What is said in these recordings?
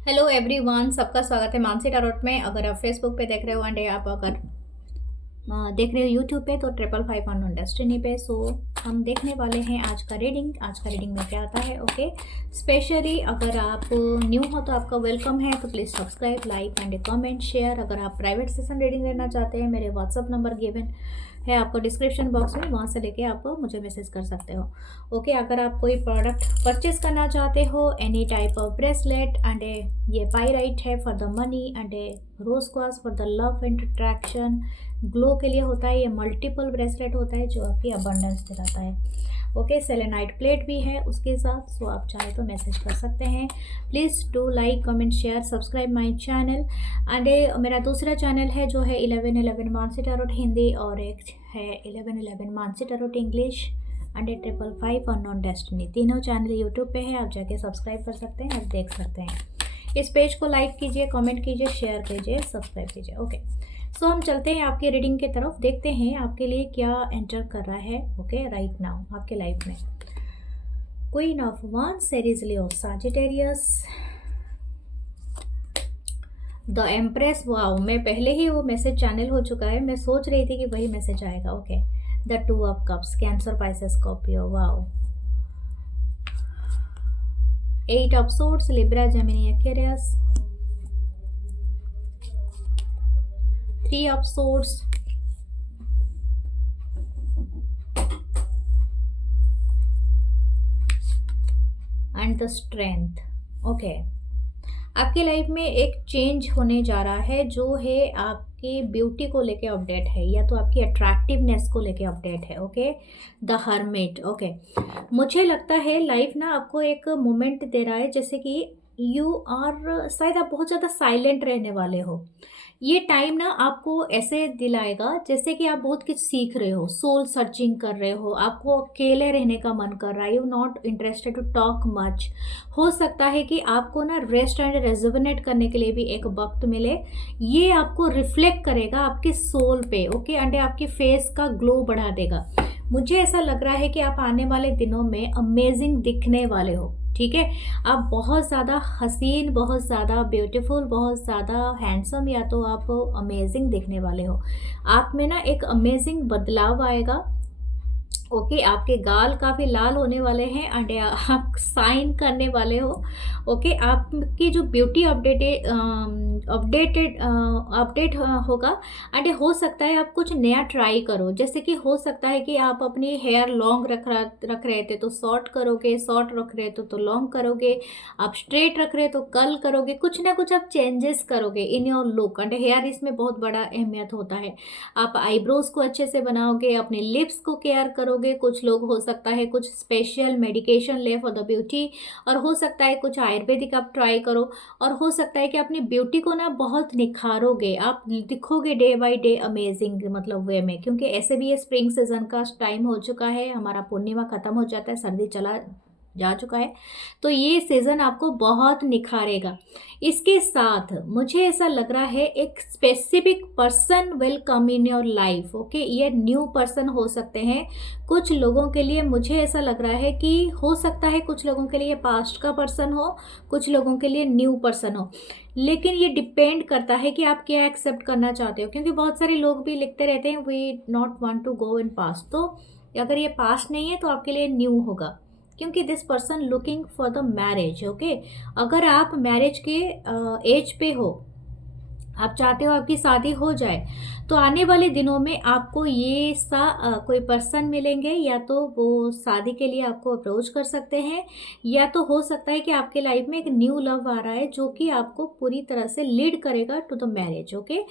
Hello everyone, सबका स्वागत है मानसी टारोट में। अगर आप फेसबुक पे देख रहे हो एंड आप अगर देख रहे हो यूट्यूब पे तो 555 अननोन डेस्टिनी पे। सो हम देखने वाले हैं आज का रीडिंग। आज का रीडिंग में क्या आता है, ओके। स्पेशली अगर आप न्यू हो तो आपका वेलकम है, तो please subscribe, like and comment share. अगर आप प्राइवेट सेशन रीडिंग लेना चाहते हैं, मेरे व्हाट्सअप नंबर गिवन है आपको डिस्क्रिप्शन बॉक्स में, वहाँ से लेके आप मुझे मैसेज कर सकते हो, ओके। अगर आप कोई प्रोडक्ट परचेज करना चाहते हो, any type of bracelet and ये पायराइट है for the money and rose quartz for the love and attraction, glow के लिए होता है। ये मल्टीपल ब्रेसलेट होता है जो आपकी अबंडेंस दिलाता है, ओके। सेलेनाइट प्लेट भी है उसके साथ। सो आप चाहे तो मैसेज कर सकते हैं। Please do like comment share subscribe my channel and मेरा दूसरा चैनल है जो है 1111 मानसी टारोट हिंदी, और एक है 1111 Mansi tarot English and 555 unknown destiny. तीनों चैनल यूट्यूब पे है, आप जाके सब्सक्राइब कर सकते हैं, आप देख सकते हैं। इस पेज को लाइक कीजिए, कमेंट कीजिए, शेयर कीजिए, सब्सक्राइब कीजिए, ओके। सो हम चलते हैं आपकी रीडिंग की तरफ, देखते हैं आपके लिए क्या एंटर कर रहा है, ओके, राइट नाउ आपके लाइफ में। Queen of wands, Aries, Leo, Sagittarius, the empress. Wow, मैं पहले ही वो मैसेज चैनल हो चुका है, मैं सोच रही थी कि वही मैसेज आएगा, okay. The 2 of cups, cancer, Pisces, Scorpio, wow. 8 of swords, Libra, Gemini, Aquarius, 3 of swords, and the strength, okay. आपकी लाइफ में एक चेंज होने जा रहा है जो है आपकी ब्यूटी को लेके अपडेट है, या तो आपकी अट्रैक्टिवनेस को लेके अपडेट है, ओके। The hermit, okay. मुझे लगता है लाइफ ना आपको एक मोमेंट दे रहा है, जैसे कि यू आर, शायद आप बहुत ज़्यादा साइलेंट रहने वाले हो। ये टाइम ना आपको ऐसे दिलाएगा जैसे कि आप बहुत कुछ सीख रहे हो, सोल सर्चिंग कर रहे हो, आपको अकेले रहने का मन कर रहा है, you not interested to talk much. हो सकता है कि आपको ना रेस्ट एंड रेजुविनेट करने के लिए भी एक वक्त मिले। ये आपको रिफ्लेक्ट करेगा आपके सोल पे, ओके, एंड आपके फेस का ग्लो बढ़ा देगा। मुझे ऐसा लग रहा है कि आप आने वाले दिनों में अमेजिंग दिखने वाले हो, ठीक है। आप बहुत ज़्यादा हसीन, बहुत ज़्यादा ब्यूटीफुल, बहुत ज़्यादा हैंडसम, या तो आप अमेजिंग दिखने वाले हो। आप में ना एक अमेजिंग बदलाव आएगा, ओके। आपके गाल काफ़ी लाल होने वाले हैं एंड आप साइन करने वाले हो, ओके। आपकी जो ब्यूटी अपडेट होगा एंड हो सकता है आप कुछ नया ट्राई करो। जैसे कि हो सकता है कि आप अपनी हेयर लॉन्ग रख रहे थे तो शॉर्ट करोगे, शॉर्ट रख रहे थे तो लॉन्ग करोगे, आप स्ट्रेट रख रहे तो कर्ल करोगे, कुछ ना कुछ आप चेंजेस करोगे in your look. And hair इसमें बहुत बड़ा अहमियत होता है। आप आईब्रोज को अच्छे से बनाओगे, अपने लिप्स को केयर करोगे। कुछ लोग हो सकता है कुछ स्पेशल मेडिकेशन ले फॉर द ब्यूटी, और हो सकता है कुछ आयुर्वेदिक आप ट्राई करो, और हो सकता है कि अपनी ब्यूटी को ना बहुत निखारोगे, आप दिखोगे डे बाय डे अमेजिंग मतलब वे में। क्योंकि ऐसे भी ये स्प्रिंग सीजन का टाइम हो चुका है, हमारा पूर्णिमा खत्म हो जाता है, सर्दी चला जा चुका है, तो ये सीज़न आपको बहुत निखारेगा। इसके साथ मुझे ऐसा लग रहा है एक specific person will come in your life, okay. ये न्यू पर्सन हो सकते हैं कुछ लोगों के लिए। मुझे ऐसा लग रहा है कि हो सकता है कुछ लोगों के लिए पास्ट का पर्सन हो, कुछ लोगों के लिए न्यू पर्सन हो, लेकिन ये डिपेंड करता है कि आप क्या एक्सेप्ट करना चाहते हो। क्योंकि बहुत सारे लोग भी लिखते रहते हैं we not want to go in past, तो अगर ये पास्ट नहीं है तो आपके लिए न्यू होगा, क्योंकि this person looking for the marriage, okay. अगर आप मैरिज के एज पे हो, आप चाहते हो आपकी शादी हो जाए, तो आने वाले दिनों में आपको ये कोई पर्सन मिलेंगे, या तो वो शादी के लिए आपको अप्रोच कर सकते हैं, या तो हो सकता है कि आपके लाइफ में एक न्यू लव आ रहा है जो कि आपको पूरी तरह से लीड करेगा टू द मैरिज, ओके।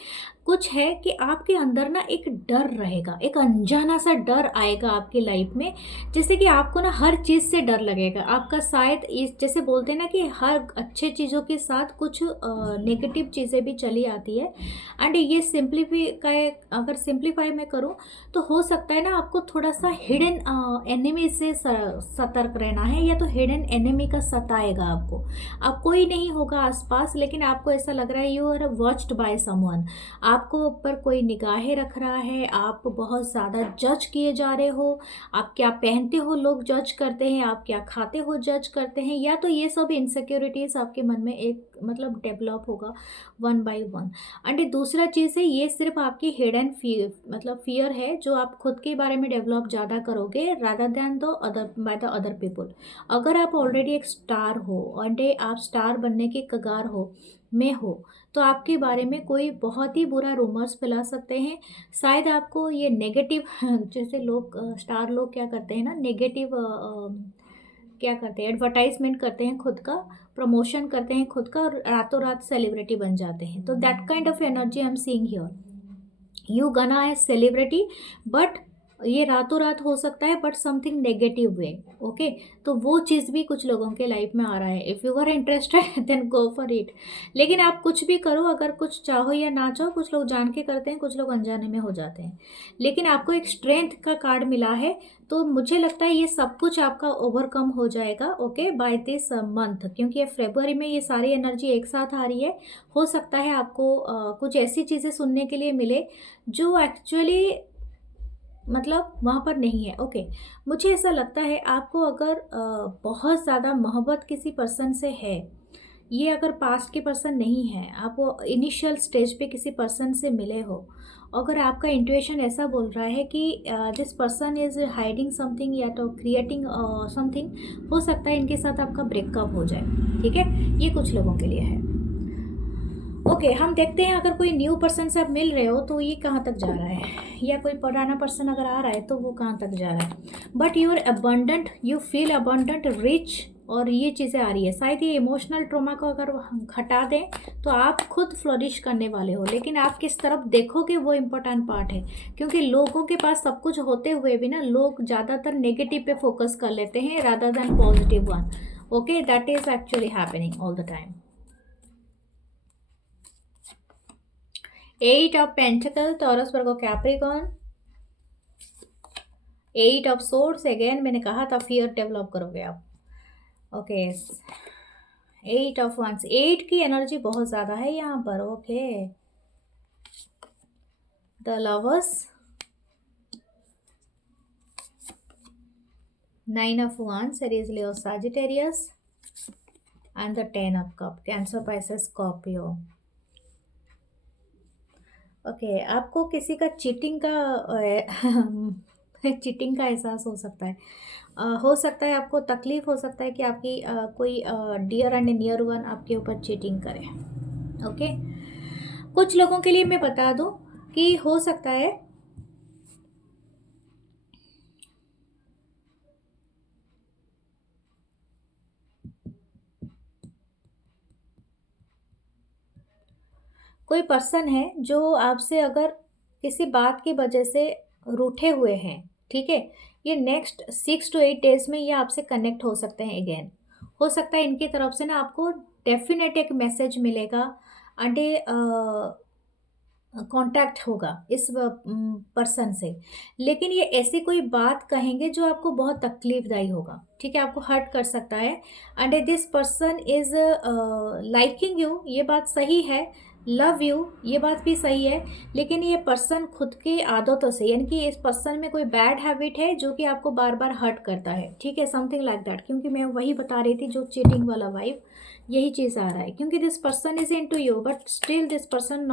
कुछ है कि आपके अंदर ना एक डर रहेगा, एक अनजाना सा डर आएगा आपकी लाइफ में, जैसे कि आपको ना हर चीज़ से डर लगेगा। आपका शायद इस जैसे बोलते हैं ना कि हर अच्छे चीज़ों के साथ कुछ नेगेटिव चीज़ें भी चली जाती है। एंड ये सिंप्लीफाई, अगर सिंप्लीफाई मैं करूँ तो हो सकता है ना आपको थोड़ा सा हिडन एनिमी से सतर्क रहना है, या तो हिडन एनिमी का सताएगा आपको। अब कोई नहीं होगा आसपास, लेकिन आपको ऐसा लग रहा है you are watched by someone, आपको ऊपर कोई निगाहें रख रहा है, आप बहुत ज़्यादा जज किए जा रहे हो। आप क्या पहनते हो लोग जज करते हैं, आप क्या खाते हो जज करते हैं, या तो ये सब इनसिक्योरिटीज़ आपके मन में एक मतलब डेवलप होगा वन बाय वन। एंड दूसरा चीज़ है, ये सिर्फ आपकी हिडन फियर मतलब फियर है जो आप खुद के बारे में डेवलप ज़्यादा करोगे rather than the other by the other people. अगर आप ऑलरेडी एक स्टार हो और आप स्टार बनने के कगार हो में हो, तो आपके बारे में कोई बहुत ही बुरा रूमर्स फैला सकते हैं। शायद आपको ये नेगेटिव जैसे लोग स्टार लोग क्या करते हैं ना, नेगेटिव क्या करते हैं, एडवर्टाइजमेंट करते हैं खुद का, प्रमोशन करते हैं खुद का, और रातों रात सेलिब्रिटी बन जाते हैं। तो that kind of energy I am seeing here. You गना है सेलिब्रिटी, बट ये रातों रात हो सकता है, but something negative way. Okay, तो वो चीज़ भी कुछ लोगों के लाइफ में आ रहा है। If you are interested then go for it. लेकिन आप कुछ भी करो, अगर कुछ चाहो या ना चाहो, कुछ लोग जान के करते हैं, कुछ लोग अनजाने में हो जाते हैं। लेकिन आपको एक स्ट्रेंथ का कार्ड मिला है, तो मुझे लगता है ये सब कुछ आपका ओवरकम हो जाएगा ओके बाय दिस मंथ, क्योंकि ये फरवरी में ये सारी एनर्जी एक साथ आ रही है। हो सकता है आपको कुछ ऐसी चीज़ें सुनने के लिए मिले जो एक्चुअली मतलब वहाँ पर नहीं है। ओके, मुझे ऐसा लगता है आपको अगर बहुत ज़्यादा मोहब्बत किसी पर्सन से है, ये अगर पास्ट के पर्सन नहीं है, आप वो इनिशियल स्टेज पे किसी पर्सन से मिले हो, अगर आपका इंट्यूशन ऐसा बोल रहा है कि this person is hiding something या तो क्रिएटिंग समथिंग, हो सकता है इनके साथ आपका ब्रेकअप हो जाए। ठीक है, ये कुछ लोगों के लिए है। ओके, हम देखते हैं अगर कोई न्यू पर्सन से आप मिल रहे हो तो ये कहाँ तक जा रहा है, या कोई पुराना पर्सन अगर आ रहा है तो वो कहाँ तक जा रहा है। But you are abundant, you feel abundant, rich, और ये चीज़ें आ रही है। शायद ये इमोशनल ट्रॉमा को अगर हम हटा दें तो आप खुद फ्लोरिश करने वाले हो, लेकिन आप किस तरफ देखोगे वो इम्पोर्टेंट पार्ट है। क्योंकि लोगों के पास सब कुछ होते हुए भी ना, लोग ज़्यादातर नेगेटिव पे फोकस कर लेते हैं rather than positive one. Okay, that is actually happening all the time. 8 of pentacle, taurus, Virgo, Capricorn. 8 of swords, again मैंने कहा था फियर डेवलप करोगे आप। ओके, 8 ऑफ वंस, 8 की एनर्जी बहुत ज़्यादा है यहाँ पर। Okay, the lovers, 9 of wands, Aries, Leo, Sagittarius, and the 10 of cups, Cancer, Pisces, Scorpio. Okay, आपको किसी का चीटिंग का चीटिंग का एहसास हो सकता है। हो सकता है आपको तकलीफ हो सकता है कि आपकी कोई डियर एंड नियर वन आपके ऊपर चीटिंग करे। ओके, कुछ लोगों के लिए मैं बता दूं कि हो सकता है कोई पर्सन है जो आपसे अगर किसी बात की वजह से रूठे हुए हैं, ठीक है, ये नेक्स्ट 6 to 8 डेज में ये आपसे कनेक्ट हो सकते हैं अगेन। हो सकता है इनकी तरफ से ना आपको डेफिनेट एक मैसेज मिलेगा एंड कांटेक्ट होगा इस पर्सन से। लेकिन ये ऐसी कोई बात कहेंगे जो आपको बहुत तकलीफदायी होगा, ठीक है, आपको हर्ट कर सकता है। And this person is liking you, ये बात सही है, लव यू, ये बात भी सही है। लेकिन ये पर्सन खुद की आदतों से, यानी कि इस पर्सन में कोई बैड हैबिट है जो कि आपको बार बार हर्ट करता है, ठीक है, समथिंग लाइक दैट। क्योंकि मैं वही बता रही थी जो चीटिंग वाला वाइब, यही चीज़ आ रहा है। क्योंकि this person is into you but still this person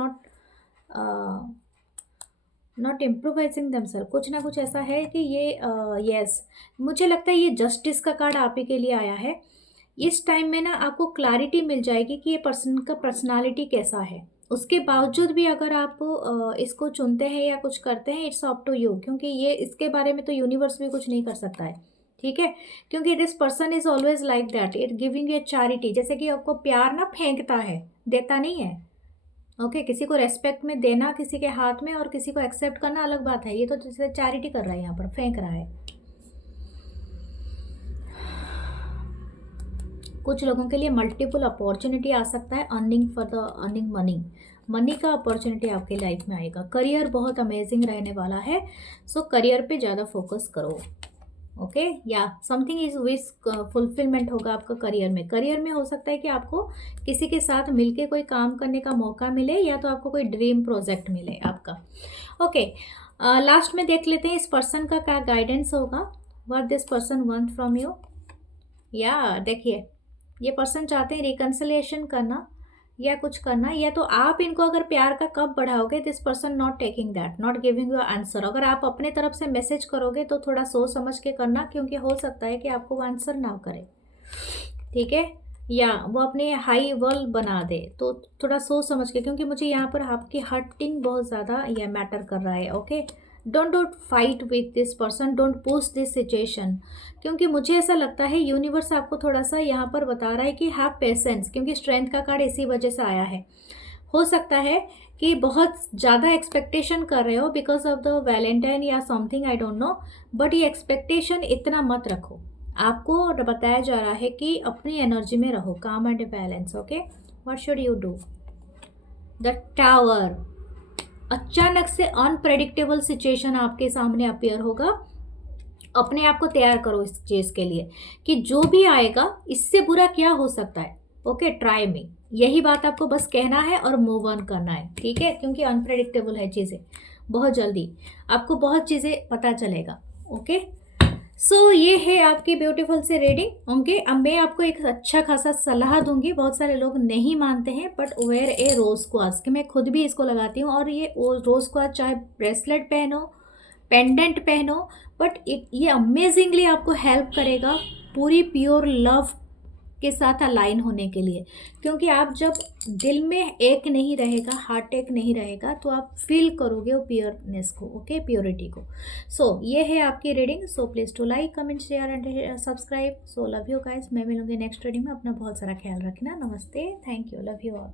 not improvising themself, कुछ ना कुछ ऐसा है कि ये यस, मुझे लगता है ये जस्टिस का कार्ड आप ही के लिए आया है। इस टाइम में ना आपको क्लैरिटी मिल जाएगी कि ये पर्सन का पर्सनालिटी कैसा है। उसके बावजूद भी अगर आप इसको चुनते हैं या कुछ करते हैं, इट्स अप टू यू, क्योंकि ये इसके बारे में तो यूनिवर्स भी कुछ नहीं कर सकता है, ठीक है। क्योंकि this person is always like that, it giving a charity, जैसे कि आपको प्यार ना फेंकता है, देता नहीं है। ओके, किसी को रेस्पेक्ट में देना किसी के हाथ में और किसी को एक्सेप्ट करना अलग बात है। ये तो जैसे चैरिटी कर रहा है, यहाँ पर फेंक रहा है। कुछ लोगों के लिए मल्टीपल अपॉर्चुनिटी आ सकता है, earning for the earning money, money का अपॉर्चुनिटी आपके लाइफ में आएगा। करियर बहुत अमेजिंग रहने वाला है, सो करियर पे ज़्यादा फोकस करो। ओके, या समथिंग इज विश फुलफिलमेंट होगा आपका करियर में। करियर में हो सकता है कि आपको किसी के साथ मिलके कोई काम करने का मौका मिले, या तो आपको कोई ड्रीम प्रोजेक्ट मिले आपका। ओके, लास्ट में देख लेते हैं इस पर्सन का क्या गाइडेंस होगा, what this person want from you. या देखिए, ये पर्सन चाहते हैं रिकन्सिलिएशन करना या कुछ करना, या तो आप इनको अगर प्यार का कब बढ़ाओगे, this person not taking that, not giving you answer. अगर आप अपने तरफ से मैसेज करोगे तो थोड़ा सोच समझ के करना, क्योंकि हो सकता है कि आपको वो आंसर ना करे, ठीक है, या वो अपने हाई वॉल बना दे, तो थोड़ा सोच समझ के, क्योंकि मुझे यहाँ पर आपकी हर्टिंग बहुत ज़्यादा यह मैटर कर रहा है। Okay, don't fight with this person, don't push this situation, क्योंकि मुझे ऐसा लगता है यूनिवर्स आपको थोड़ा सा यहाँ पर बता रहा है कि हैव पेशेंस, क्योंकि स्ट्रेंथ का कार्ड इसी वजह से आया है। हो सकता है कि बहुत ज़्यादा एक्सपेक्टेशन कर रहे हो बिकॉज ऑफ द वैलेंटाइन या something, I don't know, but ये एक्सपेक्टेशन इतना मत रखो। आपको बताया जा रहा है कि अपनी एनर्जी में रहो, काम and balance. Okay, what should you do. The tower, अचानक से अनप्रेडिक्टेबल सिचुएशन आपके सामने अपीयर होगा। अपने आप को तैयार करो इस चीज़ के लिए कि जो भी आएगा इससे बुरा क्या हो सकता है। ओके, ट्राई मी, यही बात आपको बस कहना है और मूव ऑन करना है, ठीक है, क्योंकि अनप्रेडिक्टेबल है चीज़ें, बहुत जल्दी आपको बहुत चीज़ें पता चलेगा। ओके, सो ये है आपकी ब्यूटीफुल सी रीडिंग। ओके, अब मैं आपको एक अच्छा खासा सलाह दूंगी। बहुत सारे लोग नहीं मानते हैं, but wear a rose quartz, कि मैं खुद भी इसको लगाती हूँ, और ये रोज क्वार्ट्ज चाहे ब्रेसलेट पहनो, पेंडेंट पहनो, बट ये अमेजिंगली आपको हेल्प करेगा पूरी प्योर लव के साथ अलाइन होने के लिए, क्योंकि आप जब दिल में एक नहीं रहेगा, हार्ट एक नहीं रहेगा, तो आप फील करोगे वो प्योरनेस को, ओके, प्योरिटी को। सो ये है आपकी reading. So please to like, comment, share and subscribe. So love you guys, मैं मिलूंगी नेक्स्ट रीडिंग में। अपना बहुत सारा ख्याल रखना। नमस्ते, thank you, love you all.